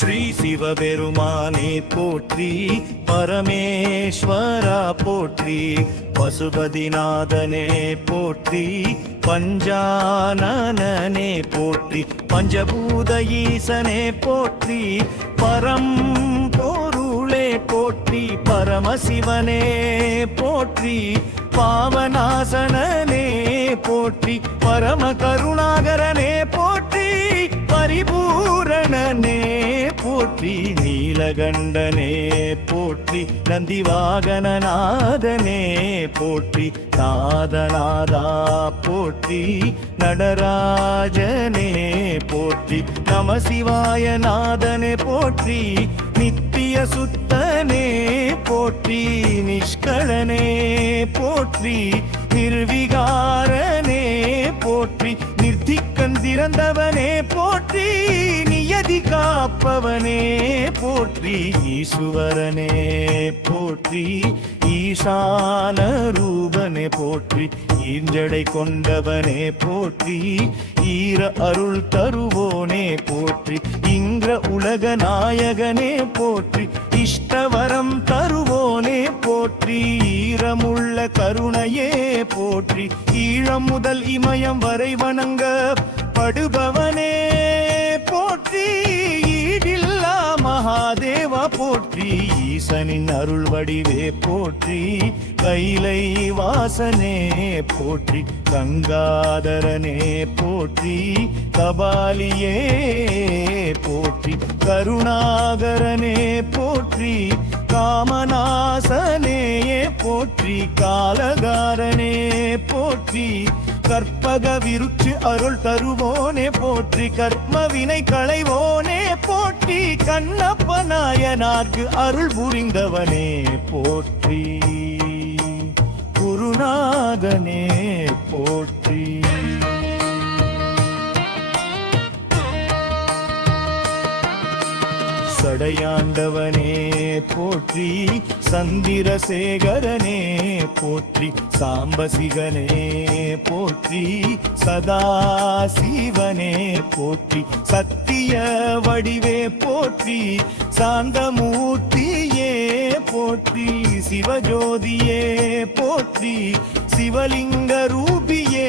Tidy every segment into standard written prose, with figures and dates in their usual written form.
ஸ்ரீ சிவபெருமானே போற்றி, பரமேஸ்வரா போற்றி, பசுபதிநாதனே போற்றி, பஞ்சானனே போற்றி, பஞ்சபூத ஈசனே போற்றி, பரம்பொருளே போற்றி, பரமசிவனே போற்றி, பாவநாசனனே போற்றி, பரம கருணாகரனே போற்றி, பரிபூரணனே போற்றி, நீலகண்டனே போற்றி, நந்திவாகனநாதனே போற்றி, நாதநாதா போற்றி, நடராஜனே போற்றி, நமசிவாய நாதனே போற்றி, நித்திய சுத்தனே போற்றி, நிஷ்களனே போற்றி, நிர்விகாரனே போற்றி, நிர்த்திக்கந்திறந்தவனே போற்றி, நியதி காப்பவனே போற்றி, ஈசுவரனே போற்றி, ஈசான ரூபனே போற்றி, ஈஞ்சடை கொண்டவனே போற்றி, ஈர அருள் தருவோனே போற்றி, இங்கிர உலக நாயகனே போற்றி, இஷ்டவரம் தருவோனே போற்றி, ஈரமுள்ள கருணையே போற்றி, ஈழம் முதல் இமயம் வரை வணங்க படுபவனே போற்றி, ஈடில்லா மகாதேவா போற்றி, ஈசனின் அருள் வடிவே போற்றி, கைலை வாசனே போற்றி, கங்காதரனே போற்றி, கபாலியே போற்றி, கருணாகரனே போற்றி, காமநாசனேயே போற்றி, காலகாரனே போற்றி, கற்பக விருட்சு அருள் தருவோனே போற்றி, கர்ம வினை களைவோனே போற்றி, கண்ணப்ப நாயனார்க்கு அருள் புரிந்தவனே போற்றி, குருநாதனே போற்றி. சடையாண்டவனே போற்றி, சந்திரசேகரனே போற்றி, சாம்பசிவனே போற்றி, சதாசிவனே போற்றி, சத்திய வடிவே போற்றி, சாந்தமூர்த்தியே போற்றி, சிவஜோதியே போற்றி, சிவலிங்க ரூபியே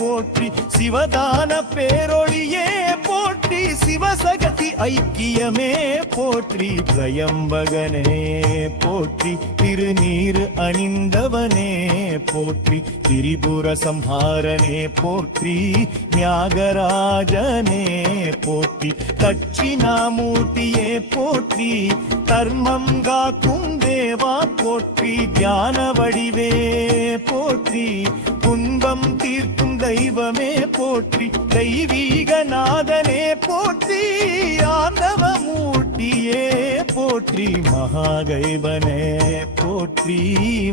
போற்றி, சிவதான பேரொழியே போற்றி, சிவசகதி ஐக்கியமே போற்றி, திரையம்பகனே போற்றி, திருநீர் அணிந்தவனே போற்றி, திரிபுர சம்ஹாரனே போற்றி, ஞாகராஜனே போற்றி, தட்சிணாமூர்த்தியே போற்றி, தர்மம் காக்கும் தேவா போற்றி, ஞான வடிவே போற்றி, துன்பம் தீர்க்கும் தெய்வமே போற்றி, தெய்வீக நாதனே போற்றி, ஆண்டவமூர்த்தியே போற்றி, மகாகைவனே போற்றி,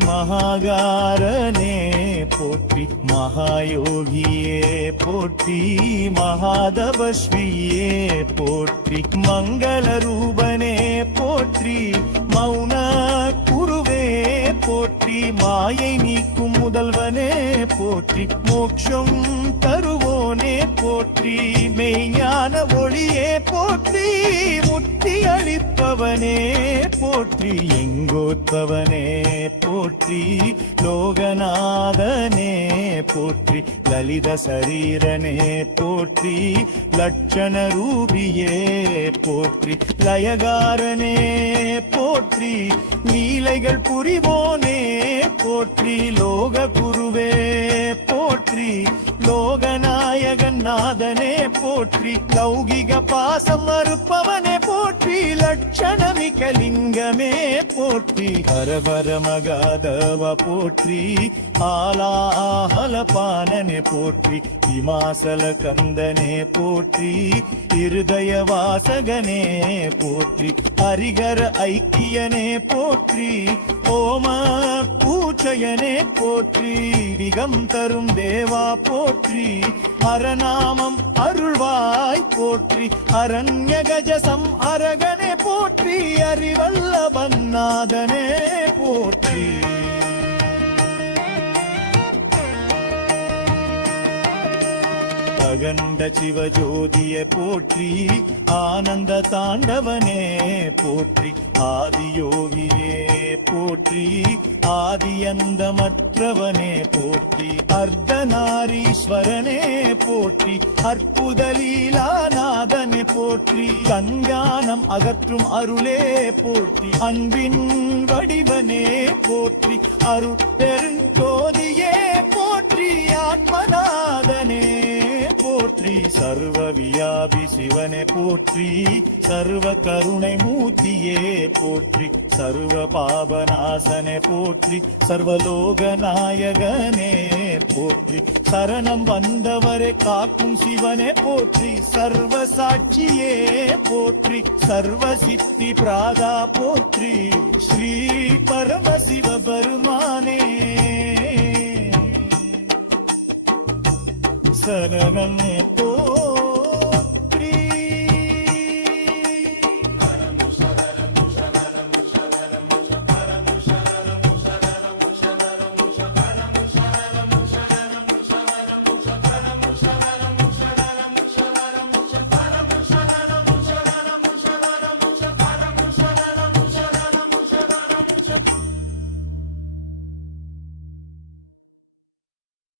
மகாகாரனே போற்றி, மகாயோகியே போற்றி, மகாதபஸ்வியே போற்றி, மங்கள ரூபனே போற்றி, மௌன குருவே போற்றி, மாயை நீக்கும் முதல்வனே போற்றி, மோட்சம் தருவோனே போற்றி, மெய்ஞான ஒளியே போற்றி, முத்தி அளிப்பவனே போற்றி, எங்கோத்பவனே போற்றி, லோகநாதனே போற்றி, லலித சரீரனே போற்றி, லட்சண ரூபியே போற்றி, லயகாரனே போற்றி, லீலைகள் புரிவோனே போற்றி, லோக குருவே போற்றி, லோகநாயகன் நாதனே போற்றி, லௌகிக பாசம் மறுப்பவனே போற்றி, லட்சணமிக லிங்கமே போற்றி, ஹரவர மகாதவ போற்றி, ஆலாஹலபானனே போற்றி, இமாசல கந்தனே போற்றி, இருதய வாசகனே போற்றி, ஹரிகர ஐக்கியனே போற்றி, ஓம பூச்சயனே போற்றி, விகம் தரும் தேவா போற்றி, அரணாமம் அருள்வாய் போற்றி, அரண்ய கஜசம் அரகனே போற்றி, அறிவல்லவநாதனே போற்றி. அகண்ட சிவஜோதியே போற்றி, ஆனந்த தாண்டவனே போற்றி, ஆதியோகியே போற்றி, ஆதியந்தமற்றவனே போற்றி, அர்த்தநாரீஸ்வரனே போற்றி, அற்புத லீலாநாதனே போற்றி, கஞ்ஞானம் அகற்றும் அருளே போற்றி, அன்பின் வடிவனே போற்றி, அருட்பெருஞ்சோதியே போற்றி, ஆத்மநாதனே போற்றி, சர்வ வியாபி சிவனே போற்றி, சர்வ கருணை மூர்த்தியே போற்றி, சர்வ பாபநாசனே போற்றி, சர்வலோக நாயகனே போற்றி, சரணம் வந்தவரை காக்கும் சிவனே போற்றி, சர்வ சாட்சியே போற்றி, சர்வ சித்தி பிராதா போற்றி, ஸ்ரீ பரமசிவ பெருமானே சரணம்